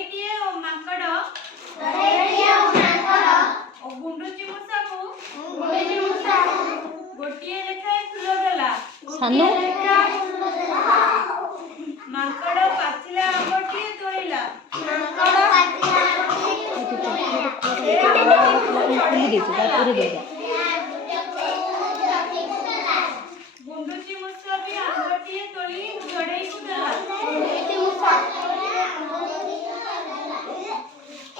ଚଢ଼େଇଟିଏ ଓ ମାଙ୍କଡ଼ ଓ ଗୁଣ୍ଡୁଚି ମୂଷାକୁ ଗୋଟିଏ ଲେଖାଏଁ ଫୁଲ ଦେଲା। ମାଙ୍କଡ଼ ପାଚିଲା ଆମ୍ବଟିଏ ତୋଳିଲା। ଗୁଣ୍ଡୁଚି ମୂଷା ବି ଆମ୍ବଟିଏ ତୋଳି ଚଢ଼େଇକୁ ଦେଲା।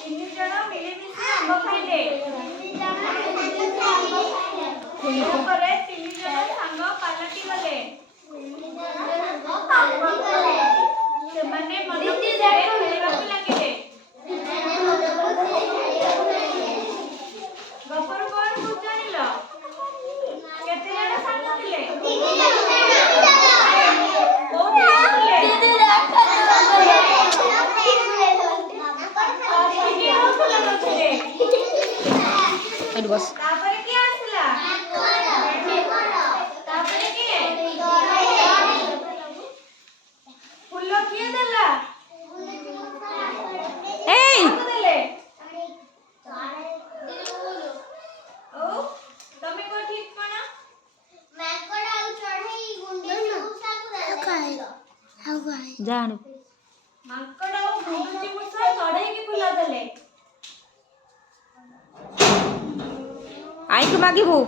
ତିନି ଜଣ ମିଳିମିଶି ଆମ୍ବ ଖାଇଲେ। ପରେ ତିନି ଜଣ ସାଙ୍ଗ ପାଲଟି ଗଲେ। ସେମାନେ ମନ ଖୁସିରେ ଖେଳିବାକୁ ଲାଗିଲେ। ଗପରୁ କ'ଣ ଜାଣିଲ? କେତେ ଜଣ ସାଙ୍ଗ ଥିଲେ? କୋଉଠି ରହୁଥିଲେ? ତାପରେ କିଏ ଆସିଲା? ତାପରେ କିଏ? ଫୁଲ କିଏ ଦେଲା? ଦେଲେ। ତମେ କହ ଠିକ କଣ? ମାଙ୍କଡ଼ ଆଉ ଗୁଣ୍ଡୁଚି ମୂଷା ଚଢ଼େଇକି ଫୁଲ ଦେଲେ। ଆଇକୁ ମାଗିବୁ।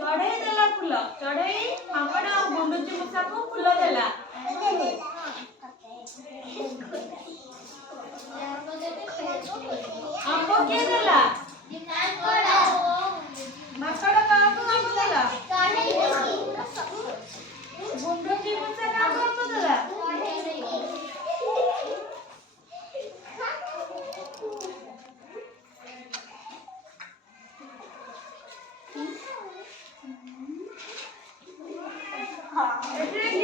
ଚଢ଼େଇ ଦେଲା ଫୁଲ। ଚଢ଼େଇ ମାଙ୍କଡ଼ ଆଉ ଗୁଣ୍ଡୁଚି ମୂଷାକୁ ଫୁଲ ଦେଲା। ଆମ୍ବ କିଏ ଦେଲା? ମାଙ୍କଡ଼ କାହାକୁ ଆମ୍ବ ଦେଲା? ଗୁଣ୍ଡୁଚି ମୂଷା କାହାକୁ ଆମ୍ବ ଦେଲା? ଏଥିରେ